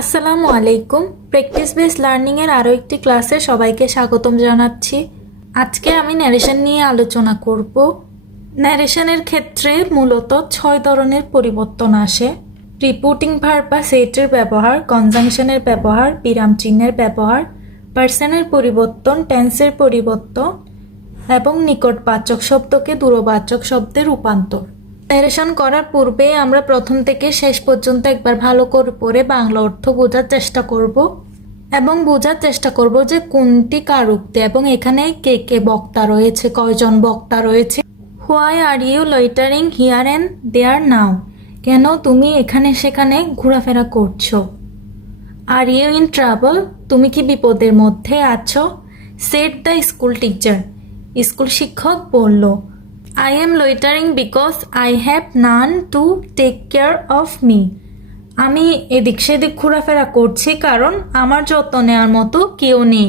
আসসালামু আলাইকুম। Practice base লার্নিংয়ের আরও একটি ক্লাসে সবাইকে স্বাগতম জানাচ্ছি। আজকে আমি ন্যারেশন নিয়ে আলোচনা করব। ন্যারেশনের ক্ষেত্রে মূলত ছয় ধরনের পরিবর্তন আসে। রিপোর্টিং ভার বা সেটের ব্যবহার কনজাংশনের ব্যবহার, বিরাম চিহ্নের ব্যবহার পার্সনের পরিবর্তন টেন্সের পরিবর্তন এবং নিকটবাচক শব্দকে দূরবাচক শব্দে রূপান্তর। ন্যারেশন করার পূর্বে আমরা প্রথম থেকে শেষ পর্যন্ত একবার ভালো করে পড়ে বাংলা অর্থ বোঝার চেষ্টা করব এবং বোঝার চেষ্টা করব যে কোনটি কার উক্তি এবং এখানে কে কে বক্তা রয়েছে, কয়জন বক্তা রয়েছে। Why are you loitering here and there now কেন তুমি এখানে সেখানে ঘোরাফেরা করছ? আর ইউ ইন ট্রাভেল তুমি কি বিপদের মধ্যে আছো? Said the school teacher school শিক্ষক বলল I am loitering because I have none to take care of me আমি এদিক সেদিক ঘোরাফেরা করছি কারণ আমার যত্ন নেওয়ার মতো কেউ নেই।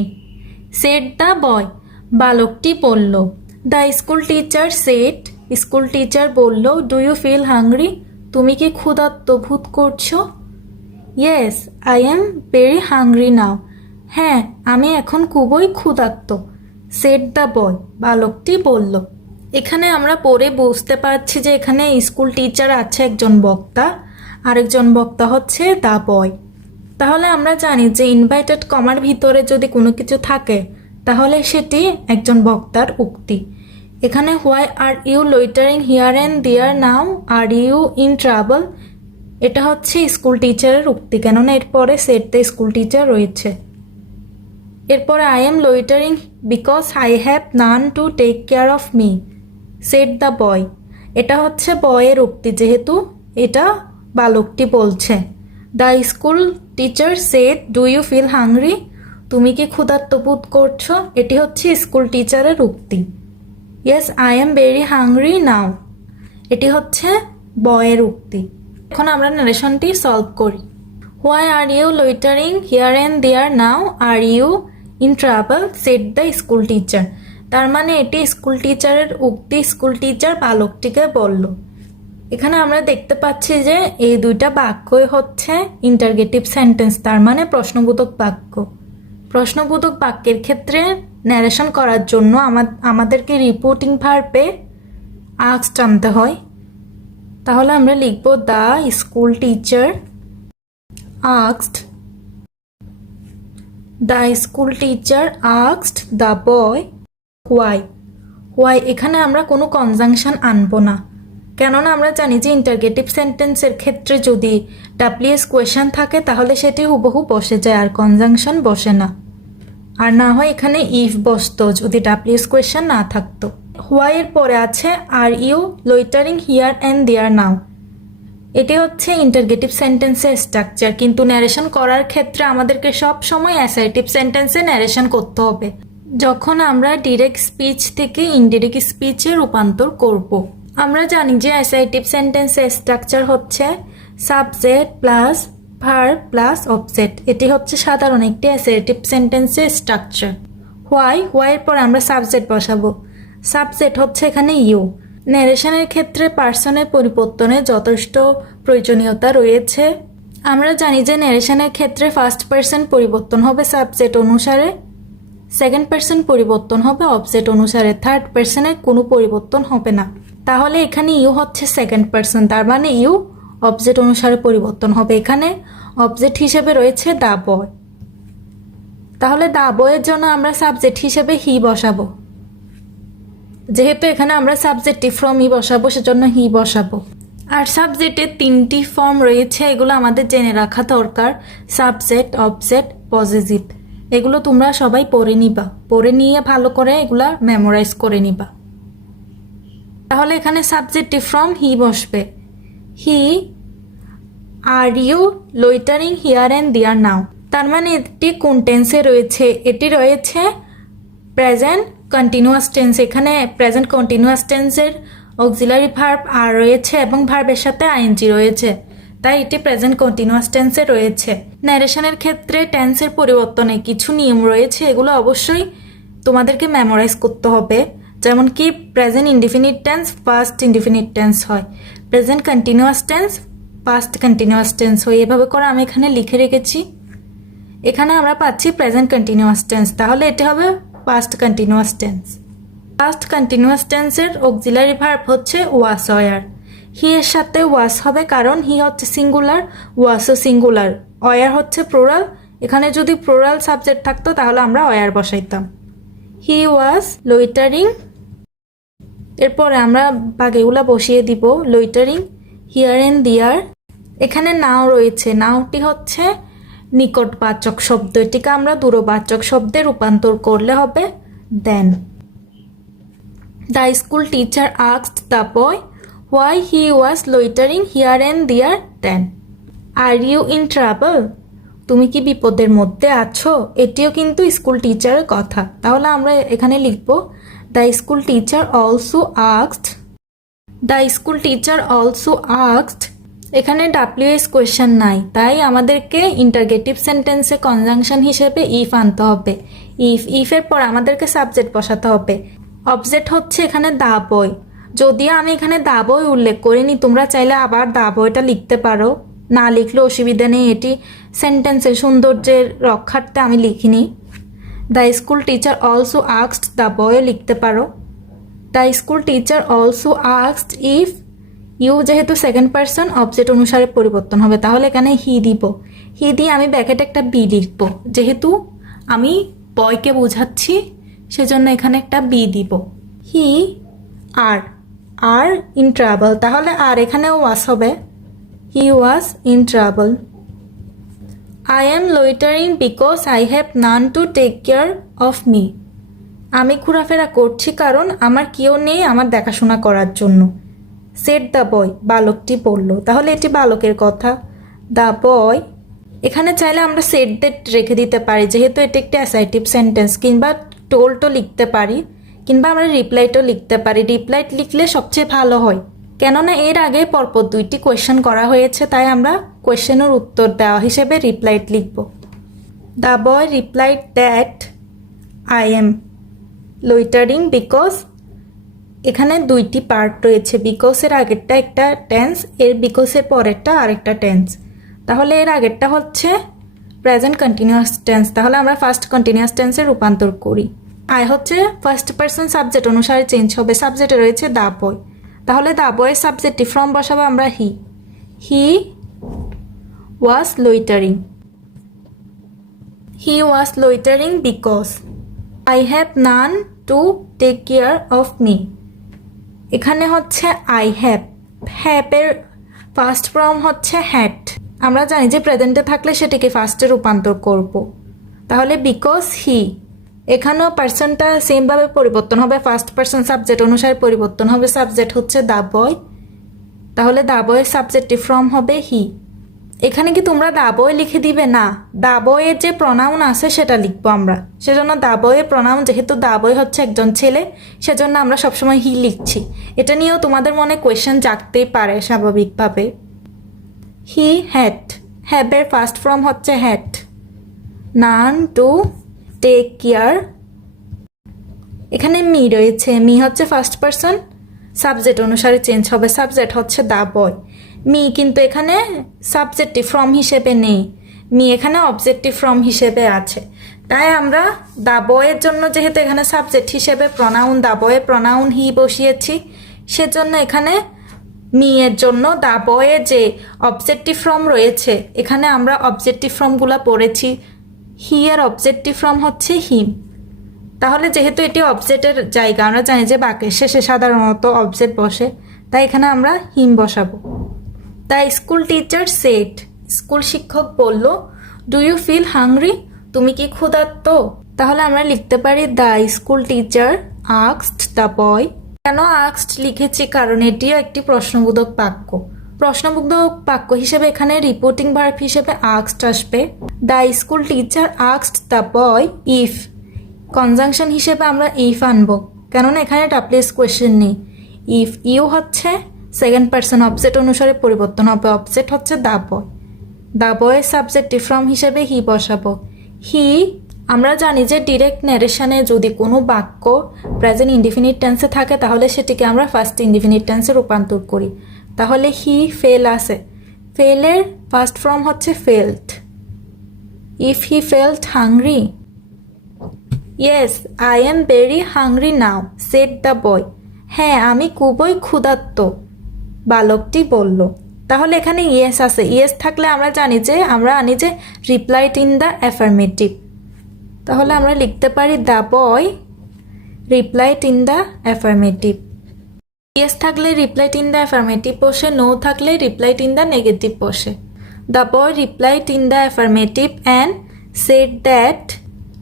সেট দ্য বয় বালকটি বলল the school teacher said school teacher বলল ডু ইউ ফিল হাংরি তুমি কি ক্ষুধার্ত বোধ করছ? Yes I am very hungry now হ্যাঁ আমি এখন খুবই ক্ষুধার্ত সেট দ্য বয় বালকটি বলল। এখানে আমরা পড়ে বুঝতে পারছি যে এখানে স্কুল টিচার আছে একজন বক্তা, আরেকজন বক্তা হচ্ছে দ্য বয়। তাহলে আমরা জানি যে ইনভাইটেড কমার ভিতরে যদি কোনো কিছু থাকে, তাহলে সেটি একজন বক্তার উক্তি। এখানে why are you loitering here and there now, are you in travel এটা হচ্ছে স্কুল টিচারের উক্তি, কেননা এরপরে সেট দ্য স্কুল টিচার রয়েছে। এরপরে I am loitering because I have none to take care of me. Said the boy এটা হচ্ছে বয়ের উক্তি, যেহেতু এটা বালকটি বলছে। The school teacher said do you feel hungry তুমি কি ক্ষুধার্ত বোধ করছ? এটি হচ্ছে স্কুল টিচারের উক্তি। Yes I am very hungry now এটি হচ্ছে বয়ের উক্তি। এখন আমরা নারেশনটি সলভ করি। Why are you loitering here and there now are you in travel said the school teacher তার মানে এটি স্কুল টিচারের উক্তি স্কুল টিচার বালকটিকে বলল। এখানে আমরা দেখতে পাচ্ছি যে এই দুইটা বাক্যই হচ্ছে ইন্টারগেটিভ সেন্টেন্স তার মানে প্রশ্নবোধক বাক্য। প্রশ্নবোধক বাক্যের ক্ষেত্রে ন্যারেশন করার জন্য আমা- আমাদেরকে রিপোর্টিং ভার্বে আক্স টানতে হয়। তাহলে আমরা লিখব দ্য স্কুল টিচার আক্সড দ্য স্কুল টিচার আক্সড দ্য বয় হোয়াই হোয়াই এখানে আমরা কোনো কনজাংশন আনব না। কেননা আমরা জানি যে ইন্টারগেটিভ সেন্টেন্সের ক্ষেত্রে যদি ডাব্লিউএস কোয়েশন থাকে, তাহলে সেটি হুবহু বসে যায় আর কনজাংশন বসে না। আর না হয় এখানে ইফ বসতো, যদি ডাব্লিউএস কোয়েশন না থাকতো। হোয়াইয়ের পরে আছে are you loitering here and there now এটি হচ্ছে ইন্টারগেটিভ সেন্টেন্সের স্ট্রাকচার কিন্তু ন্যারেশন করার ক্ষেত্রে আমাদেরকে সব সময় অ্যাসাইটিভ সেন্টেন্সে ন্যারেশন করতে হবে। যখন আমরা ডিরেক্ট স্পিচ থেকে ইনডিরেক্ট স্পিচে রূপান্তর করব। আমরা জানি যে অ্যাসাইটিভ সেন্টেন্সের স্ট্রাকচার হচ্ছে subject plus verb plus object এটি হচ্ছে সাধারণ একটি অ্যাসাইটিভ সেন্টেন্সের স্ট্রাকচার হোয়াই হোয়াইয়ের পর আমরা সাবজেক্ট বসাবো। সাবজেক্ট হচ্ছে এখানে ইউ ন্যারেশনের ক্ষেত্রে পার্সনের পরিবর্তনে যথেষ্ট প্রয়োজনীয়তা রয়েছে। আমরা জানি যে ন্যারেশনের ক্ষেত্রে ফার্স্ট পার্সন পরিবর্তন হবে সাবজেক্ট অনুসারে। সেকেন্ড পার্সন পরিবর্তন হবে অবজেক্ট অনুসারে থার্ড পার্সনের কোনো পরিবর্তন হবে না। তাহলে এখানে ইউ হচ্ছে সেকেন্ড পার্সন তার মানে ইউ অবজেক্ট অনুসারে পরিবর্তন হবে। এখানে অবজেক্ট হিসেবে রয়েছে দা বয়। তাহলে দা বয়ের জন্য আমরা সাবজেক্ট হিসেবে হি বসাবো। যেহেতু এখানে আমরা সাবজেক্টিভ ফর্ম ই বসাবো, সেজন্য হি বসাবো। আর সাবজেক্টের তিনটি ফর্ম রয়েছে, এগুলো আমাদের জেনে রাখা দরকার। সাবজেক্ট অবজেক্ট পজিটিভ এগুলো তোমরা সবাই পড়ে নিবা। পড়ে নিয়ে ভালো করে এগুলা মেমোরাইজ করে নিবা। তাহলে এখানে সাবজেক্টটি ফ্রম হি বসবে। He are you loitering here and there now তার মানে এটি কোন টেন্সে রয়েছে? এটি রয়েছে প্রেজেন্ট কন্টিনিউয়াস টেন্স এখানে প্রেজেন্ট কন্টিনিউয়াস টেন্সের অক্সিলারি ভার্ব আর রয়েছে এবং ভার্বের সাথে আইএনজি রয়েছে। তাই এটি প্রেজেন্ট কন্টিনিউয়াস টেন্সে রয়েছে। ন্যারেশনের ক্ষেত্রে টেন্সের পরিবর্তনে কিছু নিয়ম রয়েছে, এগুলো অবশ্যই তোমাদেরকে মেমোরাইজ করতে হবে। যেমন কি present indefinite tense first indefinite tense হয়। Present continuous tense past continuous tense হয়। এভাবে করে আমি এখানে লিখে রেখেছি। এখানে আমরা পাচ্ছি প্রেজেন্ট কন্টিনিউয়াস টেন্স তাহলে এটি হবে past continuous tense past continuous টেন্সের অক্সিলারি ভার্ব হচ্ছে ওয়াস অয়ার হি এর সাথে ওয়াস হবে কারণ হি হচ্ছে সিঙ্গুলার ওয়াসও সিঙ্গুলার অয়ার হচ্ছে প্রোরাল এখানে যদি প্রোরাল সাবজেক্ট থাকতো, তাহলে আমরা অয়ার বসাইতাম। হি ওয়াজ লোইটারিং এরপরে আমরা বাকিগুলা বসিয়ে দিব। লোইটারিং হিয়ার এন্ড দিয়ার এখানে নাও রয়েছে। নাওটি হচ্ছে নিকটবাচক শব্দ। এটিকে আমরা দূরবাচক শব্দে রূপান্তর করলে হবে then the school teacher asked the boy why he was loitering here and there then are you in travel তুমি কি বিপদের মধ্যে আছো? এটিও কিন্তু স্কুল টিচারের কথা। তাহলে আমরা এখানে লিখব the school teacher also asked the school teacher also asked এখানে ডাব্লিউএস কোয়েশ্চেন নাই। তাই আমাদেরকে ইন্টারগেটিভ সেন্টেন্সে কনজাংশন হিসেবে ইফ আনতে হবে। ইফ ইফের পর আমাদেরকে সাবজেক্ট বসাতে হবে। অবজেক্ট হচ্ছে এখানে দা বই যদিও আমি এখানে দা বই উল্লেখ করিনি, তোমরা চাইলে আবার দা বইটা লিখতে পারো। না লিখলে অসুবিধা নেই, এটি সেন্টেন্সের সৌন্দর্যের রক্ষার্থে আমি লিখিনি। The school teacher also asked the বয়ও লিখতে পারো। The school teacher also asked if you যেহেতু সেকেন্ড পার্সন অবজেক্ট অনুসারে পরিবর্তন হবে, তাহলে এখানে হি দিব। হি দিয়ে আমি ব্যাকেটে একটা বি লিখব। যেহেতু আমি বয়কে বোঝাচ্ছি, সেজন্য এখানে একটা বি দিব। হি আর আর ইন ট্রাভেল তাহলে আর এখানেও ওয়াস হবে। He was in travel I am loitering because I have none to take care of me আমি ঘোরাফেরা করছি কারণ আমার কেউ নেই আমার দেখাশোনা করার জন্য। সেট দ্য বয় বালকটি বলল। তাহলে এটি বালকের কথা। দ্য বয় এখানে চাইলে আমরা সেট দ্যাট রেখে দিতে পারি, যেহেতু এটি একটি অ্যাসাইটিভ সেন্টেন্স কিংবা টোলটো লিখতে পারি। কিংবা আমরা রিপ্লাইটও লিখতে পারি। রিপ্লাইট লিখলে সবচেয়ে ভালো হয়। কেননা এর আগে পরপর দুইটি কোয়েশ্চেন করা হয়েছে, তাই আমরা কোয়েশ্চেনের উত্তর দেওয়া হিসেবে রিপ্লাইট লিখব। The boy replied that I am loitering because এখানে দুইটি পার্ট রয়েছে। বিকজের আগেরটা একটা টেন্স এর বিকজের পরেরটা আরেকটা টেন্স তাহলে এর আগেরটা হচ্ছে প্রেজেন্ট কন্টিনিউয়াস টেন্স তাহলে আমরা ফার্স্ট কন্টিনিউয়াস টেন্সে রূপান্তর করি। আই হচ্ছে ফার্স্ট পার্সন সাবজেক্ট অনুসারে চেঞ্জ হবে। সাবজেক্টে রয়েছে দা বয় তাহলে দা বয়ের সাবজেক্টটি ফ্রম বসাবো আমরা he he was loitering he was loitering because I have none to take care of me এখানে হচ্ছে আই হ্যাভ হ্যাপের ফার্স্ট ফর্ম হচ্ছে হ্যাট আমরা জানি যে প্রেজেন্টে থাকলে সেটিকে ফার্স্টে রূপান্তর করব। তাহলে বিকজ হি এখানেও পার্সনটা সেমভাবে পরিবর্তন হবে। ফার্স্ট পার্সন সাবজেক্ট অনুসারে পরিবর্তন হবে। সাবজেক্ট হচ্ছে দা বয় তাহলে দা বয়ের সাবজেক্টটি ফ্রম হবে হি এখানে কি তোমরা দা বয় লিখে দিবে? না। দাবয়ের যে প্রনাউন আছে সেটা লিখব আমরা। সেজন্য দা বয়ের প্রনাউন যেহেতু দাবয় হচ্ছে একজন ছেলে, সেজন্য আমরা সবসময় হি লিখছি। এটা নিয়েও তোমাদের মনে কোয়েশ্চেন জাগতেই পারে স্বাভাবিকভাবে। হি হ্যাট হ্যাবের ফার্স্ট ফর্ম হচ্ছে had none to take care এখানে মি রয়েছে। মি হচ্ছে ফার্স্ট পার্সন সাবজেক্ট অনুসারে চেঞ্জ হবে। সাবজেক্ট হচ্ছে দা বয় মি কিন্তু এখানে সাবজেক্টিভ ফ্রম হিসেবে নেই। মি এখানে অবজেক্টিভ ফ্রম হিসেবে আছে। তাই আমরা দা বয়ের জন্য যেহেতু এখানে সাবজেক্ট হিসেবে প্রনাউন দা বয়ের প্রনাউন হি বসিয়েছি, সেজন্য এখানে মি এর জন্য দা বয়ে যে অবজেক্টিভ ফর্ম রয়েছে, এখানে আমরা অবজেক্টিভ ফর্মগুলো পড়েছি। হি এর অবজেক্টিভ ফর্ম হচ্ছে হিম তাহলে যেহেতু এটি অবজেক্টের জায়গা, আমরা জানি যে বাক্যের শেষে সাধারণত অবজেক্ট বসে, তাই এখানে আমরা হিম বসাবো। তাই স্কুল টিচার সেট স্কুল শিক্ষক বলল ডু ইউ ফিল হাংরি তুমি কি ক্ষুধার্ত? তাহলে আমরা লিখতে পারি দ্য স্কুল টিচার আক্সড দ্য বয় কেন আক্সড লিখেছি? কারণ এটিও একটি প্রশ্নবোধক বাক্য। প্রশ্নবোধক বাক্য হিসেবে এখানে রিপোর্টিং ভার্ব হিসেবে আক্সড আসবে। দ্য স্কুল টিচার আক্সড দ্য বয় ইফ কনজাংশন হিসেবে আমরা ইফ আনব। কেননা এখানে ডাব্লিউএস কোয়েশ্চেন নেই। ইফ ইউ হচ্ছে সেকেন্ড পার্সন অবজেক্ট অনুসারে পরিবর্তন হবে। অবজেক্ট হচ্ছে দা বয় দা বয়ের সাবজেক্ট ফ্রম হিসেবে হি বসাবো। হি আমরা জানি যে ডিরেক্ট ন্যারেশনে যদি কোনো বাক্য প্রেজেন্ট ইন্ডিফিনিট টেন্সে থাকে, তাহলে সেটিকে আমরা ফার্স্ট ইনডিফিনিট টেন্সে রূপান্তর করি। তাহলে হি ফেল আছে। ফেলের ফার্স্ট ফর্ম হচ্ছে felt if he felt hungry yes I am very hungry now said the boy হ্যাঁ আমি খুবই ক্ষুধার্ত, বালকটি বলল। তাহলে এখানে ইয়েস আছে। ইয়েস থাকলে আমরা জানি যে, আমরা আনি যে রিপ্লাইড ইন দ্য অ্যাফার্মেটিভ তাহলে আমরা লিখতে পারি the boy replied in the affirmative yes থাকলে রিপ্লাইড ইন দ্য অ্যাফার্মেটিভ বসে নো থাকলে রিপ্লাইড ইন দ্য নেগেটিভ বসে। The boy replied in the affirmative and said that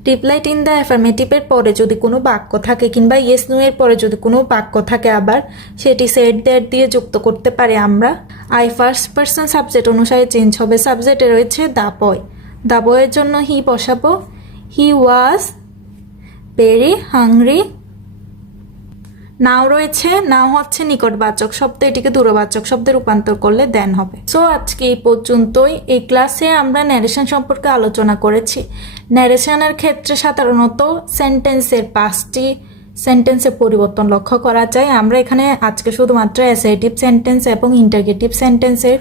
replied in the অ্যাফার্মেটিভের পরে যদি কোনো বাক্য থাকে কিংবা ইয়েস নো এর পরে যদি কোনো বাক্য থাকে আবার, সেটি সেট দ্যাট দিয়ে যুক্ত করতে পারি আমরা। আই ফার্স্ট পার্সন সাবজেক্ট অনুসারে চেঞ্জ হবে। সাবজেক্টে রয়েছে দ্য বয় দ্য বয়ের জন্য হি বসাবো। হি ওয়াজ ভেরি হাংরি নাও রয়েছে, নাও হচ্ছে নিকটবাচক শব্দ, এটিকে দূরবাচক শব্দে রূপান্তর করলে দেন হবে। সো আজকে এই পর্যন্তই। এই ক্লাসে আমরা ন্যারেশন সম্পর্কে আলোচনা করেছি। ন্যারেশনের ক্ষেত্রে সাধারণত সেন্টেন্সের পাঁচটি সেন্টেন্সের পরিবর্তন লক্ষ্য করা যায়। আমরা এখানে আজকে শুধুমাত্র অ্যাসাইটিভ সেন্টেন্স এবং ইন্টারগেটিভ সেন্টেন্সের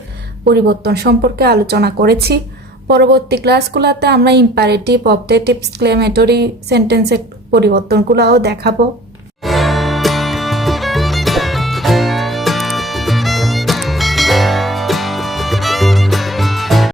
পরিবর্তন সম্পর্কে আলোচনা করেছি। পরবর্তী ক্লাসগুলোতে আমরা ইম্পারেটিভ অবজেক্টিভ ক্লেমেটরি সেন্টেন্সের পরিবর্তনগুলোও দেখাবো।